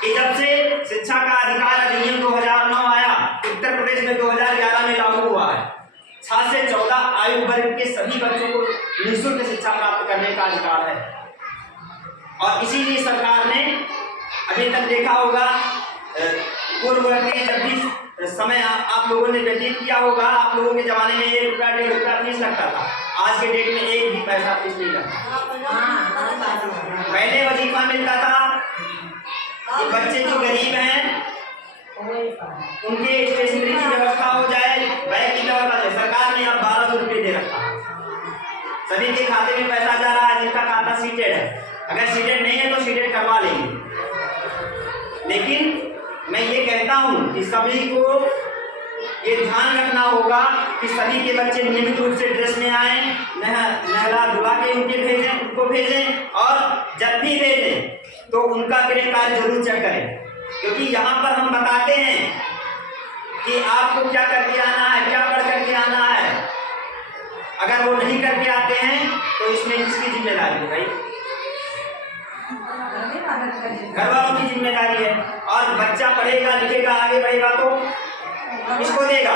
कि जब से शिक्षा का अधिकार अधिनियम 2009 आया, उत्तर प्रदेश में 2011 में लागू हुआ है। 6 से 14 आयु वर्ग के सभी बच्चों को निःशुल्क शिक्षा प्राप्त करने का अधिकार है। और इसीलिए सरकार ने अभी तक देखा होगा, पूर्व में जब भी समय आप लोगों ने व्यतीत किया होगा, आप लोगों के जमाने में 1 रुपया 1.5 रुपया फीस लगता था। आज के डेट में 1 भी पैसा फीस नहीं लगता। पहले वजीफा मिलता था कि बच्चे जो गरीब हैं उनके स्टेशनरी की व्यवस्था हो जाए, बैग की व्यवस्था है। सरकार ने अब 1200 रुपये दे रखा है। सभी के खाते में पैसा जा रहा है जिनका खाता सीटेड है। अगर सीटेड नहीं है तो सीटेड करवा लेंगे। लेकिन मैं ये कहता हूँ कि सभी को ये ध्यान रखना होगा कि सभी के बच्चे नियमित रूप से ड्रेस में आए, नहला धुला के उनको भेजें और जब भी भेजें तो उनका गृह कार्य जरूर चेक करें, क्योंकि यहाँ पर हम बताते हैं कि आपको क्या करके आना है, क्या पढ़ करके आना है। अगर वो नहीं करके आते हैं तो इसमें किसकी जिम्मेदारी है भाई? घर वालों की जिम्मेदारी है। और बच्चा पढ़ेगा लिखेगा आगे बढ़ेगा तो किसको देगा?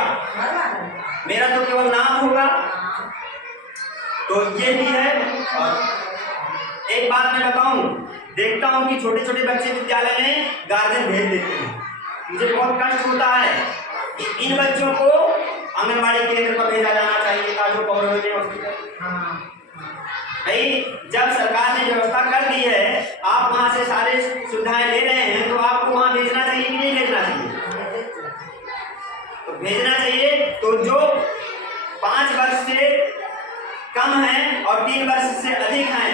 मेरा तो केवल नाम होगा। तो ये भी है। और एक बात मैं बताऊं, देखता हूं कि छोटे छोटे बच्चे विद्यालय में गार्जियन भेज देते हैं। मुझे बहुत कष्ट होता है कि इन बच्चों को आंगनबाड़ी केंद्र पर भेजा जाना चाहिए था, जो पौधे हॉस्पिटल। भाई जब सरकार ने व्यवस्था कर दी है, आप वहां से सारे सुविधाएं ले रहे हैं, तो आपको वहां भेजना चाहिए कि नहीं भेजना चाहिए? तो भेजना चाहिए। तो जो 5 वर्ष से कम है और 3 वर्ष से अधिक हैं,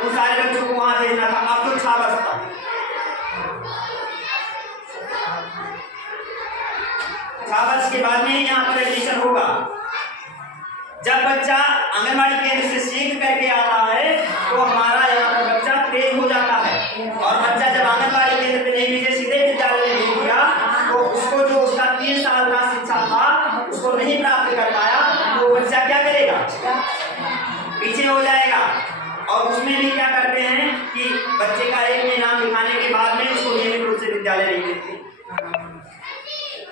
उन सारे बच्चों को वहां भेजना था। अब तो 6 वर्ष तक 6 वर्ष के बाद में यहाँ पर एडमिशन होगा। जब बच्चा आंगनबाड़ी केंद्र से सीख करके आता है तो हमारा यहाँ पर बच्चा तेज हो जाता है। और बच्चा जब आंगनबाड़ी केंद्र पे नहीं भेजे, सीधे विद्यालय में भेज दिया, तो उसको जो उसका 3 साल का शिक्षा था उसको नहीं प्राप्त कर पाया, तो बच्चा क्या करेगा? पीछे हो जाएगा। और उसमें भी क्या करते हैं कि बच्चे का 1 में नाम लिखाने के बाद में उसको नियमित रूप से विद्यालय नहीं देते।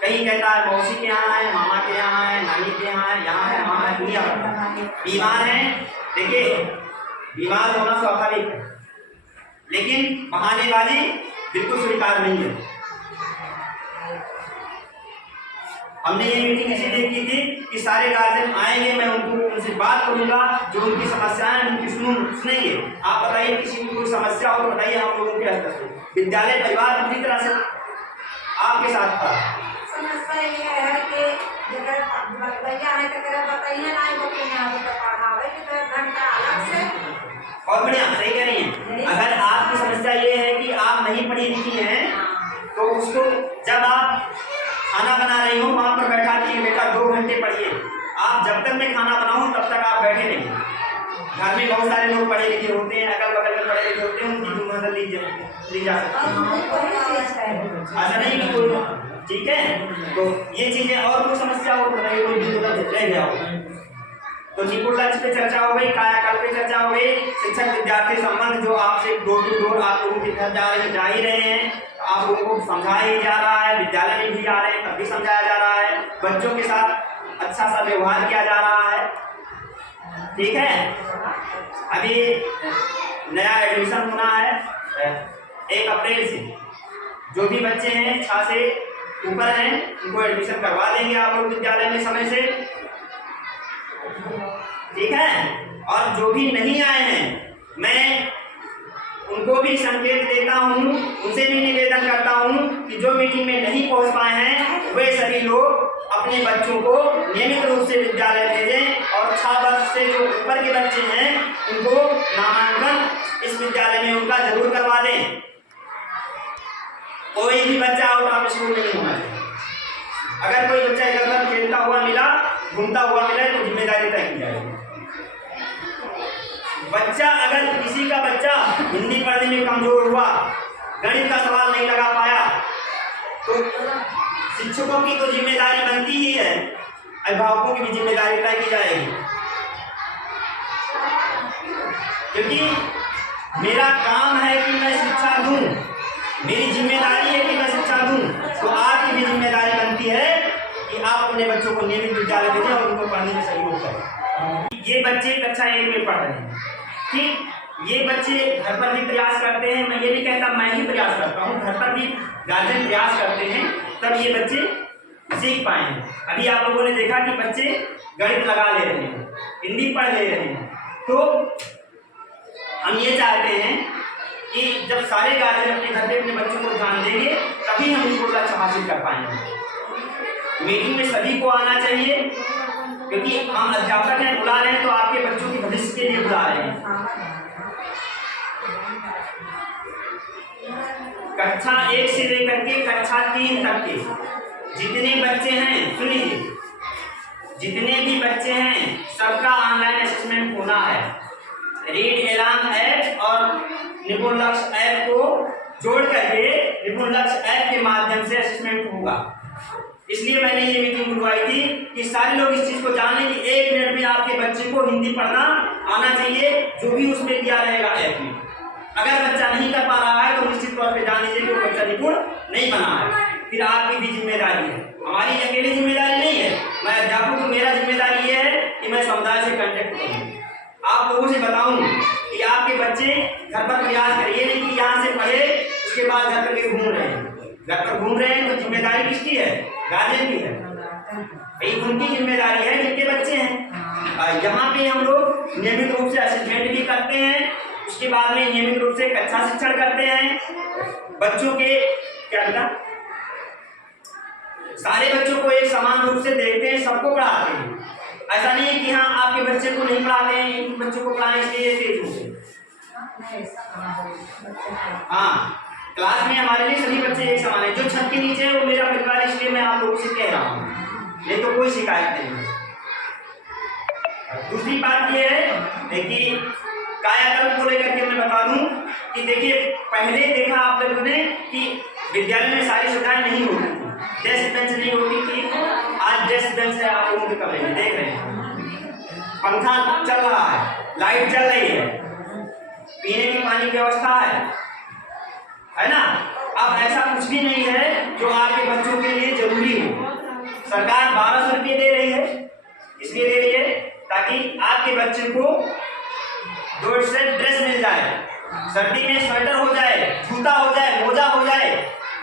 कहीं कहता है मौसी के यहाँ है, मामा के यहाँ है, नानी के यहाँ है, यहाँ है, वहाँ है, दुनिया भर बीमार है। देखिए बीमार होना स्वाभाविक है, लेकिन बहानेबाजी बिल्कुल स्वीकार नहीं है। हमने ये मीटिंग इसीलिए की थी कि सारे गार्जियन आएंगे, मैं उनसे बात करूंगा, जो उनकी समस्याएं उनकी सुनेंगे। आप बताइए किसी को कोई समस्या हो तो बताइए, हम लोगों के हद से विद्यालय परिवार पूरी तरह से आपके साथ था। समस्या ये है कि भैया है तो बताइए ना, घंटा अलग से। और बढ़िया सही कह रही हैं। अगर आपकी समस्या ये है कि आप नहीं पढ़ी लिखी हैं, तो उसको जब आप खाना बना रही हो वहाँ पर बैठा दीजिए, बेटा 2 घंटे पढ़िए। आप जब तक मैं खाना बनाऊँ तब तक आप बैठे नहीं। घर में बहुत सारे लोग पढ़े लिखे होते हैं, अगल बगल में पढ़े लिखे होते हैं, उनकी मदद ली जा सकती है। ऐसा नहीं कि कोई ठीक है। तो ये चीजें और कोई समस्या हो बताइए, कोई भी रह गया हो तो निपुण लक्ष्य पे चर्चा हो गई, कायाकल्प पे चर्चा हो गई, शिक्षक विद्यार्थी संबंध जो आपसे डोर टू डोर आप लोगों के घर जा ही रहे हैं, आप लोगों को समझाया ही जा रहा है, विद्यालय में भी जा रहे हैं तब भी समझाया जा रहा है, बच्चों के साथ अच्छा सा व्यवहार किया जा रहा है। ठीक है। अभी नया एडमिशन होना है 1 अप्रैल से। जो भी बच्चे हैं 6 से ऊपर हैं उनको एडमिशन करवा देंगे आप लोग विद्यालय में समय से। ठीक है। और जो भी नहीं आए हैं मैं उनको भी संकेत देता हूँ, उनसे भी निवेदन करता हूँ कि जो मीटिंग में नहीं पहुँच पाए हैं वे सभी लोग अपने बच्चों को नियमित रूप से विद्यालय भेजें। और 6 वर्ष से जो ऊपर के बच्चे हैं उनको नामांकन इस विद्यालय में उनका जरूर करवा दें। कोई भी बच्चा आउट ऑफ स्कूल नहीं होना चाहिए। अगर कोई बच्चा इधर उधर खेलता हुआ मिला, घूमता हुआ मिला, तो जिम्मेदारी तय की जाएगी। बच्चा अगर किसी का बच्चा हिंदी पढ़ने में कमजोर हुआ, गणित का सवाल नहीं लगा पाया, तो शिक्षकों की तो जिम्मेदारी बनती ही है, अभिभावकों की भी जिम्मेदारी तय की जाएगी। क्योंकि मेरा काम है कि मैं शिक्षा दूं, मेरी जिम्मेदारी है कि मैं शिक्षा दूं, तो आपकी भी जिम्मेदारी बनती है कि आप अपने बच्चों को नियमित विद्यालय भेजें और उनको पढ़ने में सहयोग करें। ये बच्चे कक्षा 1 में पढ़ रहे हैं, ठीक, ये बच्चे घर पर भी प्रयास करते हैं। मैं ये नहीं कहता मैं ही प्रयास करता हूँ, घर पर भी गार्जियन प्रयास करते हैं, तब ये बच्चे सीख पाए हैं। अभी आप लोगों ने देखा कि बच्चे गणित लगा ले रहे हैं, हिंदी पढ़ ले रहे हैं। तो हम ये चाहते हैं कि जब सारे गार्जियन अपने घर पे अपने बच्चों को ध्यान देंगे तभी हम इनको लक्ष्य हासिल कर पाएंगे। मीटिंग में सभी को आना चाहिए, क्योंकि हम अध्यापक हैं, बुला रहे हैं तो आपके बच्चों के भविष्य के लिए बुला रहे हैं। कक्षा 1 से लेकर के कक्षा 3 तक के जितने बच्चे हैं, सुनिए, जितने भी बच्चे हैं सबका ऑनलाइन असेसमेंट होना है। रीड एलान ऐप और निपुण लक्ष्य ऐप को जोड़ करके निपुण लक्ष्य ऐप के माध्यम से असेसमेंट होगा। इसलिए मैंने ये मीटिंग बुलवाई थी कि सारे लोग इस चीज को जाने कि 1 मिनट में आपके बच्चे को हिंदी पढ़ना आना चाहिए, जो भी उसमें दिया रहेगा ऐप में। अगर बच्चा नहीं कर पा रहा है तो निश्चित तौर पे जान लीजिए कि वो बच्चा निपुण नहीं बना है, फिर आपकी भी जिम्मेदारी है, हमारी अकेली जिम्मेदारी नहीं है। मैं अध्यापक को मेरा जिम्मेदारी ये है कि मैं समुदाय से कांटेक्ट करूँ, आप लोगों से बताऊं कि आपके बच्चे घर पर प्रयास करिए, नहीं कि यहाँ से पढ़े उसके बाद घर पर घूम रहे हैं। घर पर घूम रहे हैं तो जिम्मेदारी किसकी है? गार्जियन की है, भाई उनकी जिम्मेदारी है जिनके बच्चे हैं। यहाँ पे हम लोग नियमित रूप से असेसमेंट भी करते हैं, उसके बाद में नियमित रूप से कक्षा शिक्षण करते हैं। बच्चों के क्या बेटा, सारे बच्चों को एक समान रूप से देखते हैं, सबको पढ़ाते हैं। ऐसा नहीं है कि हाँ आपके बच्चे को नहीं पढ़ाते हैं, इन बच्चों को पढ़ाएं इसलिए तेज होते हैं। हाँ, क्लास में हमारे लिए सभी बच्चे एक समान है। जो छत के नीचे है वो मेरा परिवार, इसलिए मैं आप लोगों से कह रहा हूँ, नहीं तो कोई शिकायत नहीं है। दूसरी बात ये है कि कायाकल्प को लेकर के मैं बता दूं कि देखिए, पहले देखा आप लोगों ने कि विद्यालय में सारी सुविधाएं नहीं होती थी, डेस्क बेंच नहीं होती थी। आज डेस्क बेंच है, आप लोगों के कमरे में देख रहे हैं, पंखा चल रहा है, लाइट चल रही है, पीने की पानी की व्यवस्था है ना। अब ऐसा कुछ भी नहीं है जो आपके बच्चों के लिए जरूरी हो। सरकार 1200 रुपये दे रही है, इसलिए दे रही है ताकि आपके बच्चे को 2 सेट ड्रेस मिल जाए, सर्दी में स्वेटर हो जाए, जूता हो जाए, मोजा हो जाए।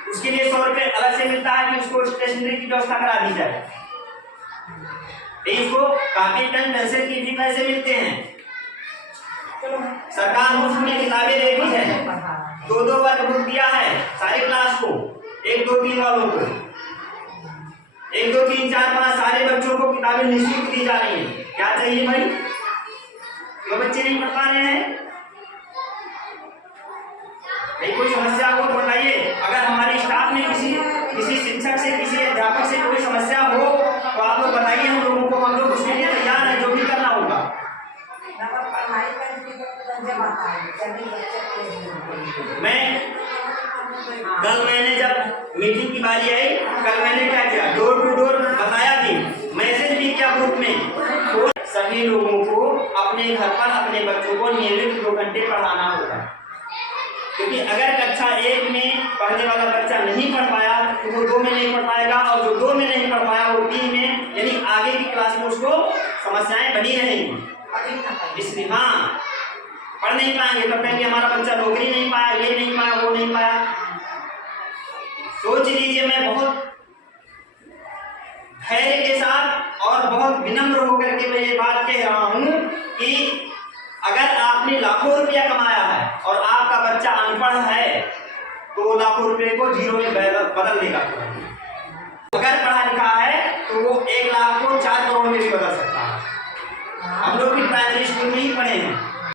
उसके लिए 100 रुपये अलग से मिलता है कि उसको स्टेशनरी की व्यवस्था करा दी जाए। इसको कापी पेन पेंसिल की भी पैसे मिलते हैं। सरकार मुफ्त में किताबें देती है, 2-2 वर्ग बुक दिया है सारे क्लास को, 1, 2, 3 वालों को, 1, 2, 3, 4, 5 सारे बच्चों को किताबें निःशुल्क दी जा रही है। क्या चाहिए भाई? क्यों बच्चे नहीं पढ़ पा रहे हैं? कोई समस्या हो तो बताइए। अगर हमारे स्टाफ में किसी शिक्षक से, किसी अध्यापक से कोई समस्या हो तो आप लोग बताइए हम लोगों को, हम लोग उसके लिए तैयार हैं, जो भी करना होगा। कल मैंने जब मीटिंग की बारी आई, कल मैंने क्या किया, डोर टू डोर बताया भी, मैसेज भी किया ग्रुप में, तो सभी लोगों को अपने घर पर अपने बच्चों को नियमित 2 घंटे पढ़ाना होगा। क्योंकि अगर कक्षा 1 में पढ़ने वाला बच्चा नहीं पढ़ पाया तो वो 2 में नहीं पढ़ पाएगा, और जो 2 में नहीं पढ़ पाया वो 3 में, यानी आगे की क्लास में उसको समस्याएं बनी रहेंगी। इसलिए हाँ, पढ़ नहीं पाएंगे तो कहेंगे हमारा बच्चा नौकरी नहीं पाया, ये नहीं पाया, वो नहीं पाया। सोच लीजिए, मैं बहुत धैर्य के साथ और बहुत विनम्र होकर के मैं ये बात कह रहा हूँ कि अगर आपने लाखों रुपया कमाया है और आपका बच्चा अनपढ़ है तो लाखों रुपए को 0 में बदल देगा। अगर पढ़ा लिखा है तो वो 1 लाख को 4 करोड़ में भी बदल सकता है। हम लोग भी प्राइमरी स्कूल में ही पढ़े हैं,